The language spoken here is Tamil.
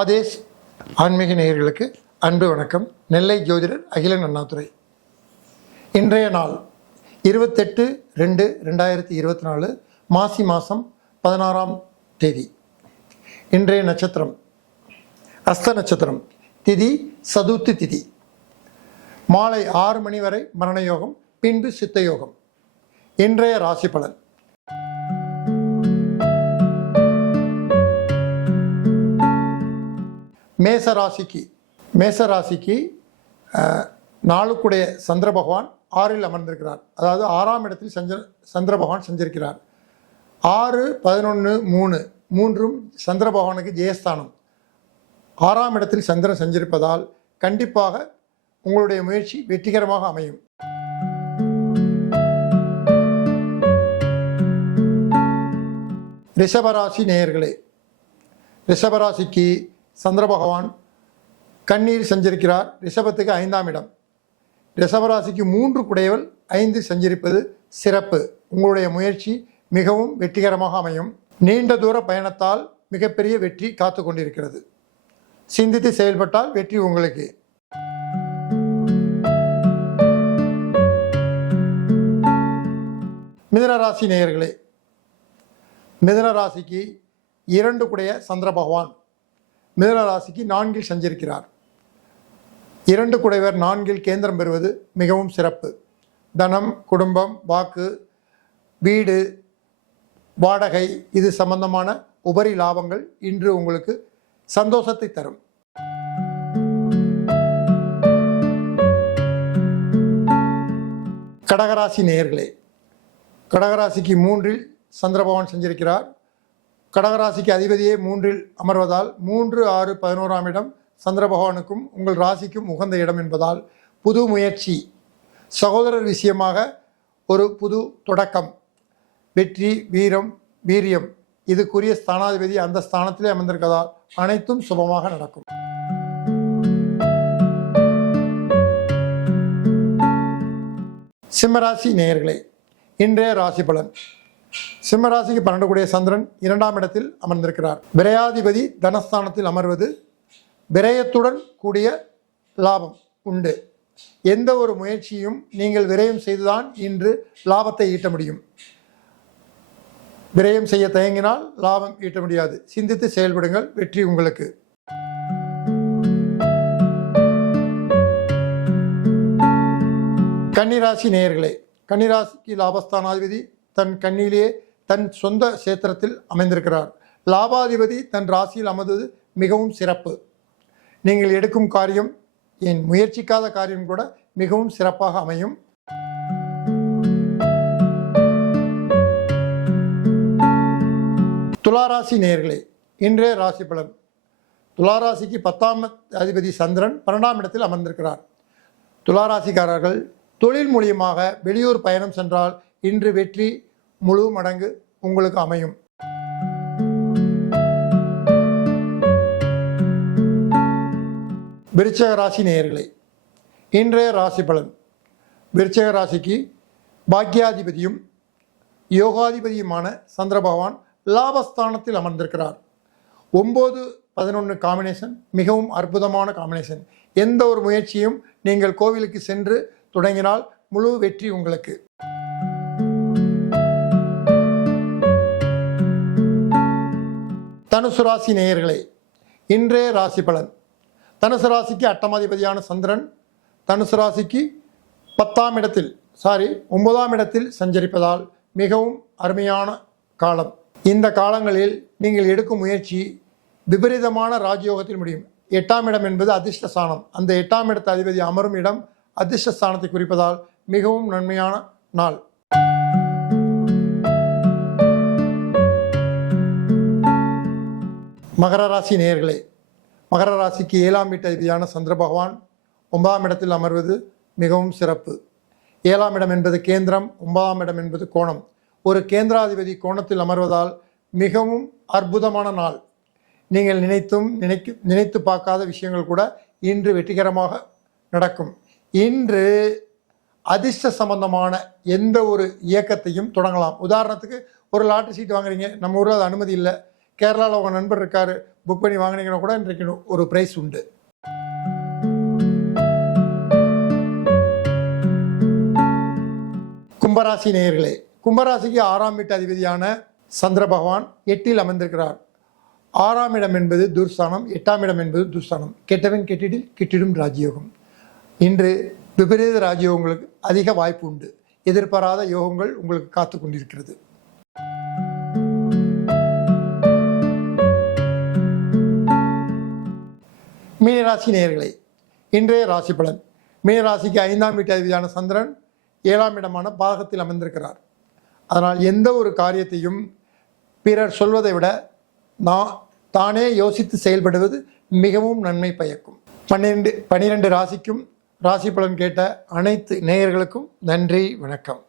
ஆதேஷ் ஆன்மீக நேயர்களுக்கு அன்பு வணக்கம். நெல்லை ஜோதிடர் அகிலன் அண்ணாதுரை. இன்றைய நாள் 28/2/2024 மாசி மாதம் 16ஆம் தேதி. இன்றைய நட்சத்திரம் அஸ்த நட்சத்திரம். திதி சதுர்த்தி திதி. மாலை 6 மணி வரை மரண யோகம், பின்பு சித்த யோகம். இன்றைய ராசி பலன். மேசராசிக்கு நாளுக்குடைய சந்திர பகவான் 6இல் அமர்ந்திருக்கிறார். அதாவது 6ஆம் இடத்தில் சந்திர பகவான் சஞ்சரிக்கிறார். 6, 11, 3 மூன்றும் சந்திர பகவானுக்கு ஜெயஸ்தானம். 6ஆம் இடத்தில் சந்திரன் சஞ்சரிப்பதால் கண்டிப்பாக உங்களுடைய முயற்சி வெற்றிகரமாக அமையும். ரிஷபராசி நேயர்களே, ரிஷபராசிக்கு சந்திர பகவான் கன்னியில் சஞ்சரிக்கிறார். ரிஷபத்துக்கு 5ஆம் இடம். ரிஷபராசிக்கு 3 குடையவள் 5 சஞ்சரிப்பது சிறப்பு. உங்களுடைய முயற்சி மிகவும் வெற்றிகரமாக அமையும். நீண்ட தூர பயணத்தால் மிகப்பெரிய வெற்றி காத்து கொண்டிருக்கிறது. சிந்தித்து செயல்பட்டால் வெற்றி உங்களுக்கு. மிதுனராசி நேயர்களே, மிதுனராசிக்கு 2 குடைய சந்திர பகவான் மிதுனராசிக்கு 4இல் சஞ்சரிக்கிறார். 2 குடைவர் 4இல் கேந்திரம் பெறுவது மிகவும் சிறப்பு. தனம், குடும்பம், வாக்கு, வீடு, வாடகை இது சம்பந்தமான உபரி லாபங்கள் இன்று உங்களுக்கு சந்தோஷத்தை தரும். கடகராசி நேயர்களே, கடகராசிக்கு 3இல் சந்திர பகவான் சஞ்சரிக்கிறார். கடகராசிக்கு அதிபதியே 3இல் அமர்வதால் 3, 6, 11ஆம் இடம் சந்திர பகவானுக்கும் உங்கள் ராசிக்கும் உகந்த இடம் என்பதால் புது முயற்சி, சகோதரர் விஷயமாக ஒரு புது தொடக்கம், வெற்றி, வீரியம் இதுக்குரிய ஸ்தானாதிபதி அந்த ஸ்தானத்திலே அமர்ந்திருப்பதால் அனைத்தும் சுபமாக நடக்கும். சிம்மராசி நேயர்களே, இன்றைய ராசி பலன். சிம்மராசிக்கு 12 கூடிய சந்திரன் 2ஆம் இடத்தில் அமர்ந்திருக்கிறார். விரையாதிபதி தனஸ்தானத்தில் அமர்வது விரயத்துடன் கூடிய லாபம் உண்டு. எந்த ஒரு முயற்சியும் நீங்கள் விரயம் செய்துதான் இன்று லாபத்தை ஈட்ட முடியும். விரயம் செய்ய தயங்கினால் லாபம் ஈட்ட முடியாது. சிந்தித்து செயல்படுங்கள், வெற்றி உங்களுக்கு. கன்னிராசி நேயர்களே, கன்னிராசிக்கு லாபஸ்தானாதிபதி தன் கண்ணிலேயே தன் சொந்த சேத்திரத்தில் அமைந்திருக்கிறார். லாபாதிபதி தன் ராசியில் அமர்வது மிகவும் சிறப்பு. நீங்கள் எடுக்கும் காரியம், என் முயற்சிக்காத காரியம் கூட மிகவும் சிறப்பாக அமையும். துளாராசி நேயர்களே, இன்றைய ராசி பலன். துளாராசிக்கு 10ஆம் அதிபதி சந்திரன் 12ஆம் இடத்தில் அமர்ந்திருக்கிறார். துளாராசிக்காரர்கள் தொழில் மூலியமாக வெளியூர் பயணம் சென்றால் இன்று வெற்றி முழு மடங்கு உங்களுக்கு அமையும். விருச்சிக ராசி நேயர்களே, இன்றைய ராசி பலன். விருச்சிக ராசிக்கு பாக்கியாதிபதியும் யோகாதிபதியுமான சந்திர பகவான் லாபஸ்தானத்தில் அமர்ந்திருக்கிறார். 9, 11 காம்பினேஷன் மிகவும் அற்புதமான காம்பினேஷன். எந்த ஒரு முயற்சியும் நீங்கள் கோவிலுக்கு சென்று தொடங்கினால் முழு வெற்றி உங்களுக்கு. தனுசு ராசி நேயர்களே, இன்றைய ராசி பலன். தனுசு ராசிக்கு 8ஆம் அதிபதியான சந்திரன் தனுசு ராசிக்கு 9ஆம் இடத்தில் சஞ்சரிப்பதால் மிகவும் அருமையான காலம். இந்த காலங்களில் நீங்கள் எடுக்கும் முயற்சி விபரீதமான ராஜயோகத்தில் முடியும். 8ஆம் இடம் என்பது அதிர்ஷ்டஸ்தானம். அந்த 8ஆம் இடத்து அதிபதி அமரும் இடம் அதிர்ஷ்டஸ்தானத்தை குறிப்பதால் மிகவும் நன்மையான நாள். மகர ராசி நேயர்களே, மகர ராசிக்கு 7ஆம் வீட்டு அதிபதியான சந்திர பகவான் 9ஆம் இடத்தில் அமர்வது மிகவும் சிறப்பு. 7ஆம் இடம் என்பது கேந்திரம், 9ஆம் இடம் என்பது கோணம். ஒரு கேந்திராதிபதி கோணத்தில் அமர்வதால் மிகவும் அற்புதமான நாள். நீங்கள் நினைத்து பார்க்காத விஷயங்கள் கூட இன்று வெற்றிகரமாக நடக்கும். இன்று அதிர்ஷ்ட சம்பந்தமான எந்த ஒரு இயக்கத்தையும் தொடங்கலாம். உதாரணத்துக்கு ஒரு லாட்டரி சீட் வாங்குறீங்க, நம்ம ஊரில் அது அனுமதி இல்லை, கேரளாவில் உங்கள் நண்பர் இருக்கார், புக் பண்ணி வாங்கினீங்கன்னா கூட இன்றைக்கு ஒரு ப்ரைஸ் உண்டு. கும்பராசி நேயர்களே, கும்பராசிக்கு 6ஆம் வீட்டு அதிபதியான சந்திர பகவான் 8இல் அமர்ந்திருக்கிறார். 6ஆம் இடம் என்பது துர்ஸ்தானம், 8ஆம் இடம் என்பது துர்ஸ்தானம். கெட்டவன் கெட்டிடில் கிட்டிடும் ராஜயோகம். இன்று விபரீத ராஜயோகங்களுக்கு அதிக வாய்ப்பு உண்டு. எதிர்பாராத யோகங்கள் உங்களுக்கு காத்து கொண்டிருக்கிறது. மீனராசி நேயர்களே, இன்றைய ராசி பலன். மீனராசிக்கு 5ஆம் வீட்டு அதிபதியான சந்திரன் 7ஆம் இடமான பாகத்தில் அமர்ந்திருக்கிறார். அதனால் எந்த ஒரு காரியத்தையும் பிறர் சொல்வதை விட தானே யோசித்து செயல்படுவது மிகவும் நன்மை பயக்கும். 12 ராசிக்கும் ராசி பலன் கேட்ட அனைத்து நேயர்களுக்கும் நன்றி, வணக்கம்.